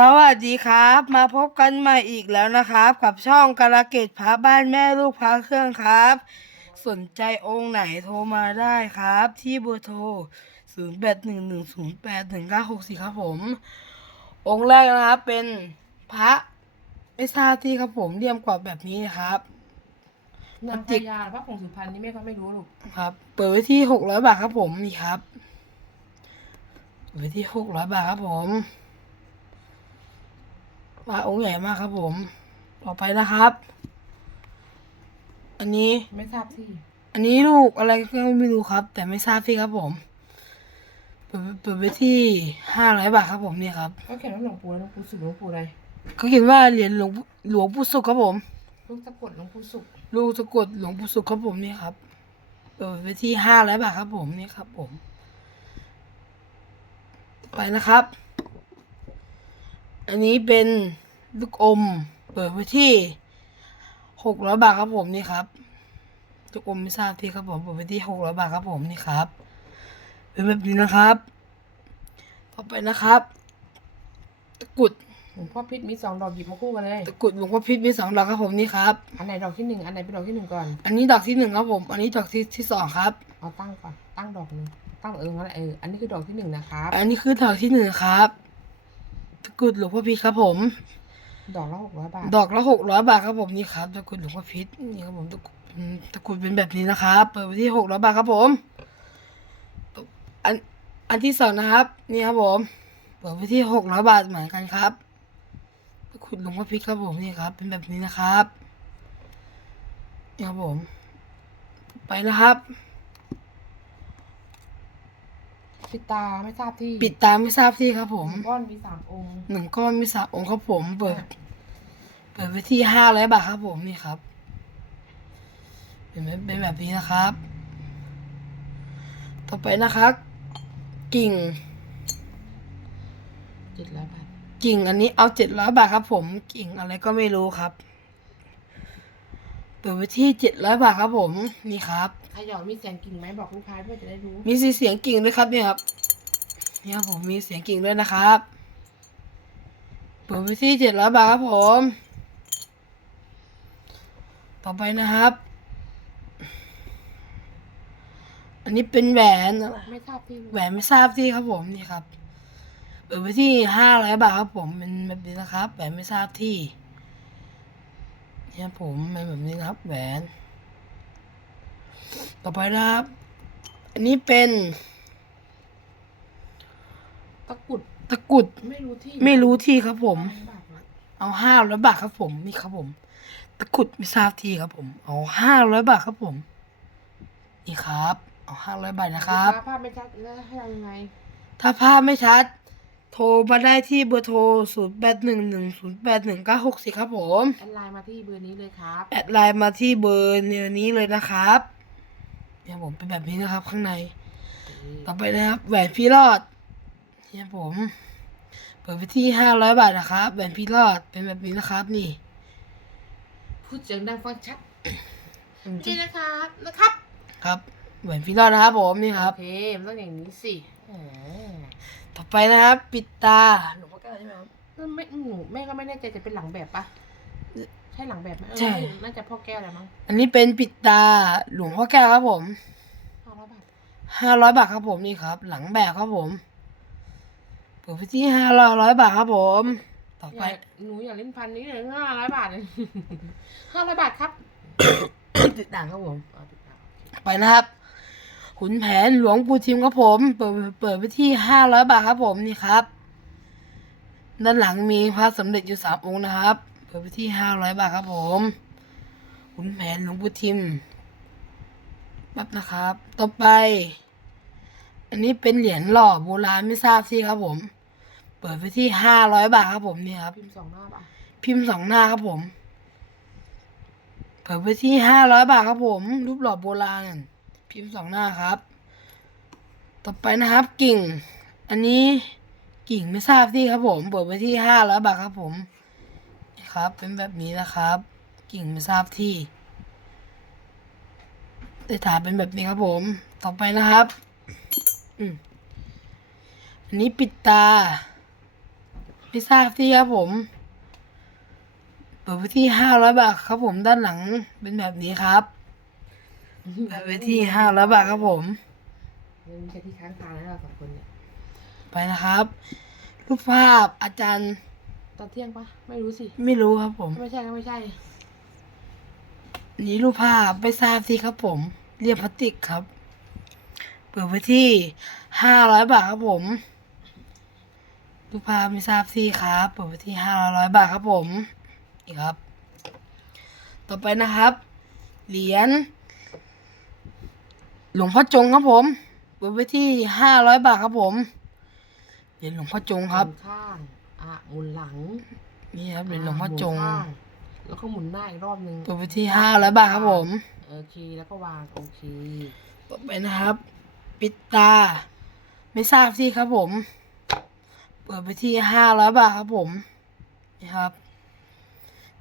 สวัสดีครับ มาพบกันใหม่อีกแล้วนะครับ กับช่องกาลเกตพระบ้านแม่ลูกพระเครื่องครับ สนใจองค์ไหนโทรมาได้ครับ ที่เบอร์โทร 0 8 1 1 0 8 1 9 6 4 ครับผม องค์แรกนะครับเป็นพระไม่ทราบที่ครับผมเรียมกรอบแบบนี้นะครับนางพญาพระผงสุพรรณนี่แม่เขาไม่รู้หรอกครับ เปิดไว้ที่600บาทครับผมนี่ครับเปิดไว้ที่600บาทครับผม มาองค์ใหญ่มากครับผม ต่อไปนะครับ อันนี้ ไม่ทราบที่อันนี้ลูกอะไรก็ไม่รู้ครับ แต่ไม่ทราบที่ครับผมเปิดเปิดไว้ที่ห้าร้อยบาทครับผมนี่ครับก็เขียนว่าหลวงปู่อะไรหลวงปู่สุขหลวงปู่อะไรเขาเขียนว่าเหรียญหลวงหลวงปู่สุขครับผม ลูกตะกรุดหลวงปู่สุขลูกสะกดหลวงปู่สุขครับผมนี่ครับเปิดไว้ที่ห้าร้อยบาทครับผมนี่ครับผม ไปนะครับ อันนี้เป็นลูกอม เปิดไว้ที่หกร้อยบาทครับผมนี่ครับลูกอมไม่ทราบที่ครับผมเปิดไว้ที่หกร้อยบาทครับผมนี่ครับ เป็นแบบนี้นะครับ ต่อไปนะครับ ตะกรุดหลวงพ่อพิษมีสองดอกหยิบมาคู่กันเลย ตะกรุดหลวงพ่อพิษมีสองดอกครับผมนี่ครับ อันไหนดอกที่หนึ่งอันไหนเป็นดอกที่หนึ่งก่อน อันนี้ดอกที่หนึ่งครับผม อันนี้ดอกที่ที่สองครับ เอาตั้งก่อน ตั้งดอกหนึ่งตั้งเอองั้นแหละเออ อันนี้คือดอกที่หนึ่งนะครับ อันนี้คือดอกที่หนึ่งครับตะก รุดหลวงพ่อพิษครับผม ดอกละหกร้อยบาท ดอกละหกร้อยบาทครับผมนี่ครับตะกรุดหลวงพ่อพิษนี่ครับผมตะกรุดอืมตะกรุดเป็นแบบนี้นะครับ เปิดไปที่หกร้อยบาทครับผม อันอันที่สองนะครับ นี่ครับผม เปิดไปที่หกร้อยบาทเหมือนกันครับตะกรุดหลวงพ่อพิษครับผมนี่ครับ เป็นแบบนี้นะครับนี่ครับผม ไปนะครับ ปิดตาไม่ทราบที่ปิดตาไม่ทราบที่ครับผม ก้อนมีสามองค์ หนึ่งก้อนมีสามองค์ครับผม เปิด เปิดไปที่ห้าร้อยบาทครับผมนี่ครับ เป็นแบบเป็นแบบนี้นะครับ ต่อไปนะครับ กิ่ง เจ็ดร้อยบาทกิ่งอันนี้เอาเจ็ดร้อยบาทครับผม กิ่งอะไรก็ไม่รู้ครับ เปิดไปที่เจ็ดร้อยบาทครับผม นี่ครับ ขยอมีเสียงกิ่งไหมบอกลูกค้าด้วยจะได้รู้ มีเสียงกิ่งด้วยครับเนี่ยครับ เนี่ยครับผมมีเสียงกิ่งด้วยนะครับเปิดไปที่เจ็ดร้อยบาทครับผม ต่อไปนะครับ อันนี้เป็นแหวนไม่ทราบที่แหวนไม่ทราบที่ครับผมนี่ครับเปิดไปที่ห้าร้อยบาทครับผมเป็นแบบนี้นะครับ แหวนไม่ทราบที่เนี่ยผมเป็นแบบนี้นะครับ แหวน ต่อไปนะครับ อันนี้เป็นตะกรุดตะกรุดไม่รู้ที่ไม่รู้ที่ครับผมบาทนะเอาห้าร้อยบาทครับผมนี่ครับผม ตะกรุดไม่ทราบที่ครับผม เอาห้าร้อยบาทครับผม นี่ครับ เอาห้าร้อยบาทนะครับลูกาภาพไม่ชัดแล้วให้เรายังไง ถ้าภาพไม่ชัด โทรมาได้ที่เบอร์โทร0 8 1 1 0 8 1 9 6 4ครับผม แอดไลน์มาที่เบอร์นี้เลยครับ แอดไลน์มาที่เบอร์เนวนี้เลยนะครับ เนี่ยผมเป็นแบบนี้นะครับ ข้างใน ต่อไปนะครับแหวนพี่รอดเนี่ยผม เปิดไปที่ห้าร้อยบาทนะครับแหวนพี่รอดเป็นแบบนี้นะครับ นี่ พูดเสียงดังฟังชัดจริงนะครับนะครับ ครับแหวนพี่รอดนะครับ ผมนี่ครับโอเคมันต้องอย่างนี้สิเออต่อไปนะครับ ปิดตาหลวงพ่อแก้วใช่ไหมครับนั่นไม่หนูแม่ก็ไม่แน่ใจจะเป็นหลังแบบปะ ใช่หลังแบบไหมเออใช่ น่าจะพ่อแก้วแหละมั้งอันนี้เป็นปิดตาหลวงพ่อแก้วครับผม ห้าร้อยบาทห้าร้อยบาทครับผมนี่ครับ หลังแบบครับผมเปิดไปที่ห้าร้อยบาทครับผม ต่ออไป ย่าหนูอย่าเล่นพันนี้เลยห้าร้อยบาทเลย ห้าร้อยบาทครับติดต่างครับผม เอาติดตามไปนะครับ ขุนแผนหลวงปู่ทิมครับผม เปิดเปิดไปที่ห้าร้อยบาทครับผมนี่ครับ ด้านหลังมีพระสมเด็จอยู่สามองค์นะครับ เปิดไปที่ห้าร้อยบาทครับผมขุนแผนหลวงปู่ทิมปั๊บนะครับ ต่อไป อันนี้เป็นเหรียญหล่อโบราณไม่ทราบที่ครับผม เปิดไปที่ห้าร้อยบาทครับผมนี่ครับ พิมพ์สองหน้าปะพิมพ์สองหน้าครับผม เปิดไปที่ห้าร้อยบาทครับผม รูปหล่อโบราณ พิมพ์สองหน้าครับ ต่อไปนะครับกิ่ง อันนี้กิ่งไม่ทราบที่ครับผม เปิดไปที่ห้าร้อยบาทครับผม นี่ครับ เป็นแบบนี้นะครับ กิ่งไม่ทราบที่ได้ถามเป็นแบบนี้ครับผม ต่อไปนะครับอืมอันนี้ปิดตา ไม่ทราบที่ครับผมเปิดไปที่ห้าร้อยบาทครับผมด้านหลังเป็นแบบนี้ครับเปิดไปที่ห้าร้อยบาทครับผมเรื่องนี้แค่ที่ค้างคาแล้วเราสองคนเนี่ยไปนะครับ รูปภาพอาจารย์ ตอนเที่ยงปะไม่รู้สิไม่รู้ครับผม ไม่ใช่ก็ไม่ใช่อันนี้รูปภาพไม่ทราบที่ครับผม เรียบพลาสติกครับ เปิดไปที่ห้าร้อยบาทครับผม รูปภาพไม่ทราบที่ครับ เปิดไปที่ห้าร้อยบาทครับผมนี่ครับ ต่อไปนะครับ เหรียญหลวงพ่อจงครับผม เปิดไปที่ห้าร้อยบาทครับผม เหรียญหลวงพ่อจงครับหมุนข้าง อะหมุนหลังนี่ครับเหรียญหลวงพ่อจงหมุนข้างแล้วก็หมุนหน้าอีกรอบนึงเปิดไปที่ห้าร้อยบาทครับผมโอเคแล้วก็วางโอเคต่อไปนะครับ ปิดตา ไม่ทราบที่ครับผม เปิดไปที่ห้าร้อยบาทครับผม นี่ครับ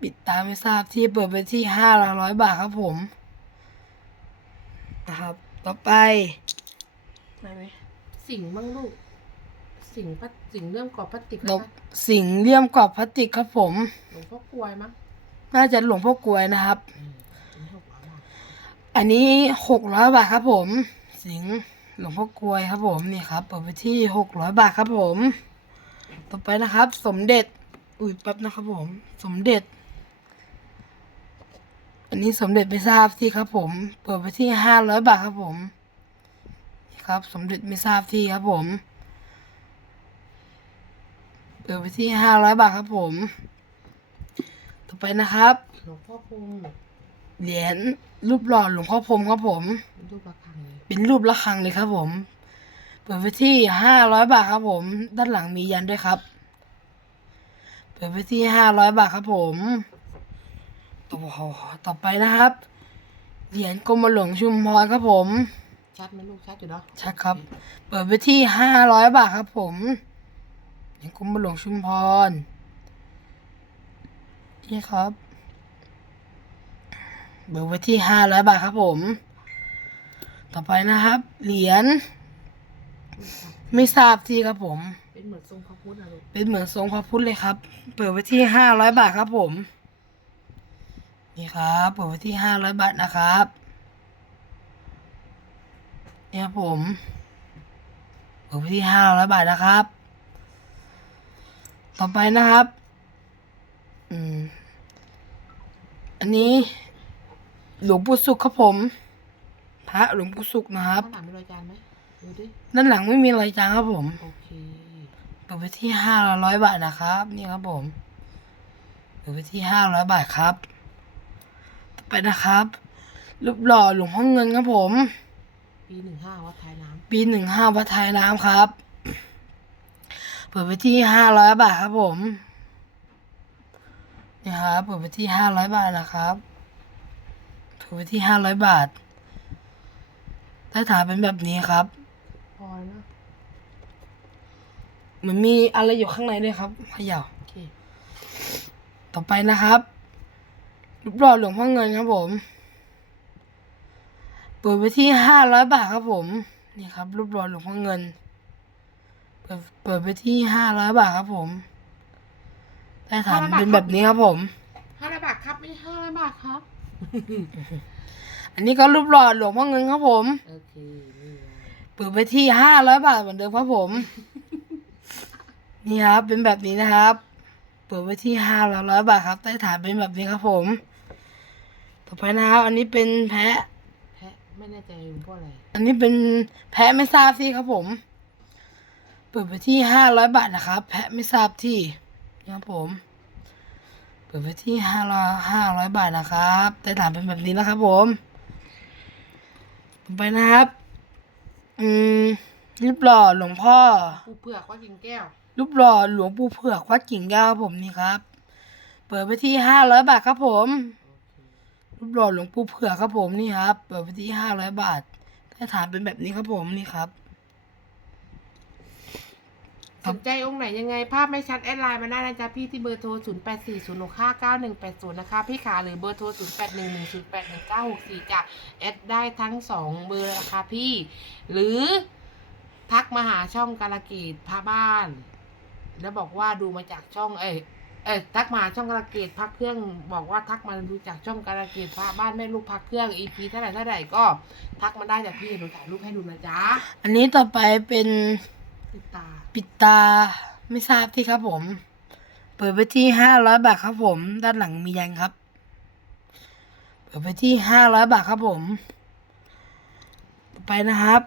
ปิดตาไม่ทราบที่เปิดไปที่ห้าร้อยบาทครับผม นะครับ ต่อไปได้ไหมสิ่งบ้างลูก สิ่งพลาสสิ่งเรื่องกรอบพลาสติกเรานะคะสิ่งเลี่ยมกรอบพลาสติกครับผม หลวงพ่อกลวยมั้งน่าจะหลวงพ่อกลวยนะครับอืมอันนี้หกร้อยบาทอันนี้หกร้อยบาทครับผม สิงห์หลวงพ่อกลวยครับผมนี่ครับเปิดไปที่หกร้อยบาทครับผม ต่อไปนะครับ สมเด็จ อุ้ยแป๊บนะครับผม สมเด็จ อันนี้สมเด็จไม่ทราบที่ครับผม เปิดไปที่ห้าร้อยบาทครับผมนี่ครับ สมเด็จไม่ทราบที่ครับผม เปิดไปที่ห้าร้อยบาทครับผม ต่อไปนะครับ หลวงพ่อพรหมเหรียญรูปหล่อหลวงพ่อพรหมครับผมเป็นรูประฆังเลยเป็นรูประฆังเลยครับผม เปิดไปที่ห้าร้อยบาทครับผม ด้านหลังมียันด้วยครับ เปิดไปที่ห้าร้อยบาทครับผม ต่อต่อไปนะครับ เหรียญกรมหลวงชุมพรครับผม ชัดไหมลูกชัดอยู่เนาะใช่ครับ เปิดไปที่ห้าร้อยบาทครับผม เหรียญกรมหลวงชุมพรนี่ครับ เบิกไว้ที่ห้าร้อยบาทครับผม ต่อไปนะครับ เหรียญไม่ทราบที่ครับผม เป็นเหมือนทรงพระพุทธอะลูกเป็นเหมือนทรงพระพุทธเลยครับ เปิดไว้ที่ห้าร้อยบาทครับผม นี่ครับ เปิดไว้ที่ห้าร้อยบาทนะครับเนี่ยครับผมเปิดไว้ที่ห้าร้อยบาทนะครับ ต่อไปนะครับ อืม อันนี้ หลวงปู่สุขครับผม พระหลวงปู่สุขนะครับ ข้างหลังมีรอยจานไหมดูดิ ด้านหลังไม่มีรอยจางครับผมโอเค เปิดไปที่ห้าร้อยบาทนะครับ นี่ครับผมเปิดไปที่ห้าร้อยบาทครับ ต่อไปนะครับ รูปหล่อหลวงพ่อเงินครับผม ปีหนึ่งห้าวัดท้ายน้ปีหนึ่งห้าวัดไทยน้ำครับเปิดไปที่ห้าร้อยบาทครับผมนี่ครับเปิดไปที่ห้าร้อยบาทนะครับเปิดไปที่ห้าร้อยบาทใต้ฐานเป็นแบบนี้ครับำพอแล้วเนอะเหมือนมีอะไรอยู่ข้างในด้วยครับเขย่าโอเคต่อไปนะครับรูปหล่อหลวงพ่อเงินครับผม เปิดไปที่ห้าร้อยบาทครับผม นี่ครับรูปหล่อหลวงพ่อเงิน เปิดเปิดไปที่ห้าร้อยบาทครับผมใต้ฐานเป็นแบบนี้ครับผม ห้าร้อยบาทครับไม่ใช่ห้าร้อยบาทครับ อันนี้ก็รูปหล่อหลวงพ่อเงินครับผม โอเคนี่ไงเปิดไปที่ห้าร้อยบาทเหมือนเดิมครับผม นี่ครับ เป็นแบบนี้นะครับ เปิดไปที่ห้าร้อยบาทครับใต้ฐานเป็นแบบนี้ครับผม ต่อไปนะครับ อันนี้เป็นแพะ แพะไม่แน่ใจหลวงพ่ออะไร อันนี้เป็นแพะไม่ทราบที่ครับผมเปิดไปที่ห้าร้อยบาทนะครับ แพะไม่ทราบที่นะครับผม เปิดไปที่ห้าร้อยห้าร้อยบาทนะครับใต้ฐานเป็นแบบนี้นะครับผมต่อไปนะครับ อืมรูปหล่อหลวงพ่อ ปูเผือกว่ากินแก้ว รูปหล่อหลวงปู่เผือกวัดกิ่งแก้วครับผมนี่ครับ เปิดไปที่ห้าร้อยบาทครับผมโอเครูปหล่อหลวงปู่เผือกครับผมนี่ครับ เปิดไปที่ห้าร้อยบาทถ้าฐานเป็นแบบนี้ครับผมนี่ครับ ครัสบนใจองค์ไหนยังไง ภาพไม่ชัดแอดไลน์มาได้นะจ๊ะพี่ที่เบอร์โทร 0 8 4 0 6 5 9 1 8 0 นะคะพี่ขาหรือเบอร์โทร 0 8 1 1 0 8 1 9 6 4จ้ะแอดได้ทั้งสองเบอร์เลยนะคะพี่ หรือทักมาหาช่องกาลเกตพาบ้าน แล้วบอกว่าดูมาจากช่องเอยเอยทักมาช่องการะเกดพักเครื่องบอกว่าทักมาดูจากช่องการะเกดพระบ้านแม่ลูกพักเครื่อง EP เท่าไหร่เท่าไหร่ก็ ทักมาได้จากพี่หนูถ่ายรูปให้ดูนะจ๊ะ อันนี้ต่อไปเป็นติดตา ปิดตาไม่ทราบที่ครับผม เปิดไปที่ห้าร้อยบาทครับผม ด้านหลังมียันครับ เปิดไปที่ห้าร้อยบาทครับผมต่อไปนะครับ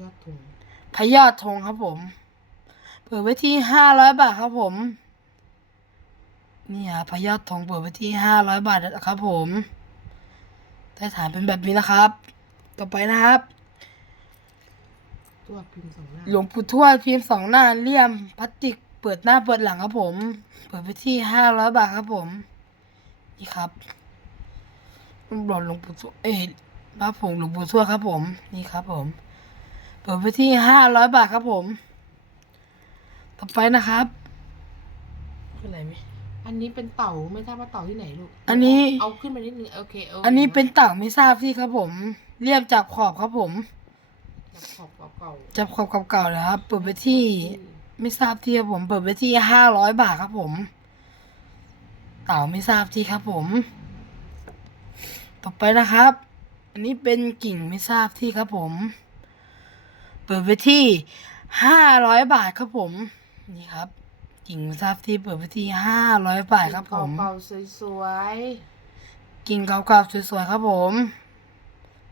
ยอดถุงพยอดธงครับผม เปิดไปที่ห้าร้อยบาทครับผม นี่ฮะพยอดธงเปิดไปที่ห้าร้อยบาทนะครับผมได้ฐานเป็นแบบนี้นะครับ ต่อไปนะครับ ตัวพิมพ์สองหน้าหลวงปู่ทวดพิมพ์สองหน้าเลี่ยมพลาสติกเปิดหน้าเปิดหลังครับผม เปิดไปที่ห้าร้อยบาทครับผม นี่ครับรูปหล่อหลวงปู่ทวดเอ้ยพระผงหลวงปู่ทวดครับผม นี่ครับผม เปิดไปที่ห้าร้อยบาทครับผม ต่อไปนะครับคืออะไรไหมอันนี้เป็นเต่าไม่ทราบว่าเต่าที่ไหนลูก อันนี้ เอาขึ้นมานิดนึงโอเคเอันนี้เป็นเต่างไม่ทราบที่ครับผม เรียบจากขอบครับผม จากขอบเก่าจากขอบเก่าๆนะครับ เปิดไปๆที่ ไม่ทราบที่ครับผม เปิดไปที่ห้าร้อยบาทครับผม เต่าไม่ทราบที่ครับผม ต่อไปนะครับ อันนี้เป็นกิ่งไม่ทราบที่ครับผม เปิดไปที่ห้าร้อยบาทครับผม นี่ครับกิ่งไม่ทราบที่เปิดไปที่ห้าร้อยบาทครับผมเก่าๆสวยกิ่งเก่าๆสวยๆครับผม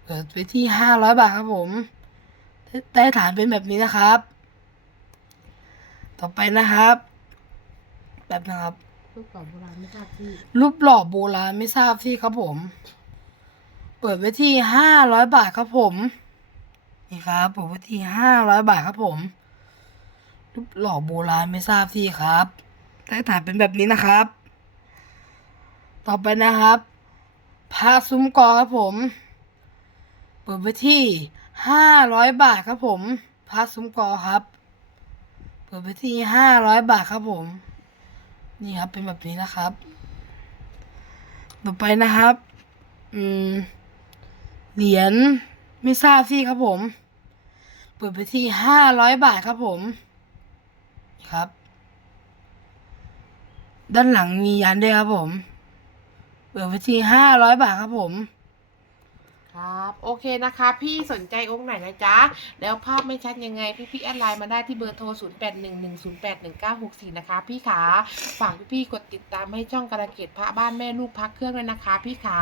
เปิดไปที่ห้าร้อยบาทครับผม ได้ได้ฐานเป็นแบบนี้นะครับ ต่อไปนะครับ แบบนะครับๆรูปเก่าโบราณไม่ทราบที่รูปหล่อโบราณไม่ทราบที่ครับผม เปิดไว้ที่ห้าร้อยบาทครับผม นี่ครับเปิดไว้ที่ห้าร้อยบาทครับผม รูปหล่อโบราณไม่ทราบที่ครับได้ฐานเป็นแบบนี้นะครับ ต่อไปนะครับพระซุ้มกอครับผม เปิดไว้ที่ ห้าร้อยบาทครับผมพระซุ้มกอครับ เปิดไว้ที่ห้าร้อยบาทครับผม นี่ครับเป็นแบบนี้นะครับ ต่อไปนะครับ อืม เหรียญไม่ทราบที่ครับผม เปิดไปที่ห้าร้อยบาทครับผม ครับ ด้านหลังมียันด้วยครับผม เปิดไปที่ห้าร้อยบาทครับผม ครับ โอเคนะคะ พี่สนใจองค์ไหนนะจ๊ะ แล้วภาพไม่ชัดยังไง พี่พี่แอดไลน์มาได้ที่เบอร์โทร 0 8 1 1 0 8 1 9 6 4 นะคะ พี่ขาฝากพี่พี่กดติดตามให้ช่องกระเกดพระบ้านแม่ลูกพักเครื่องด้วยนะคะ พี่ขา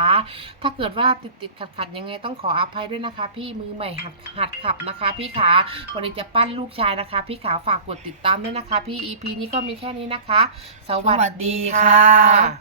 ถ้าเกิดว่าติดติดขัดขัดยังไงต้องขออภัยด้วยนะคะ พี่มือใหม่หัดหัดขับนะคะ พี่ขาวันนี้จะปั้นลูกชายนะคะ พี่ขาฝากกดติดตามด้วยนะคะ พี่ EP นี้ก็มีแค่นี้นะคะ สวัสดีค่ะ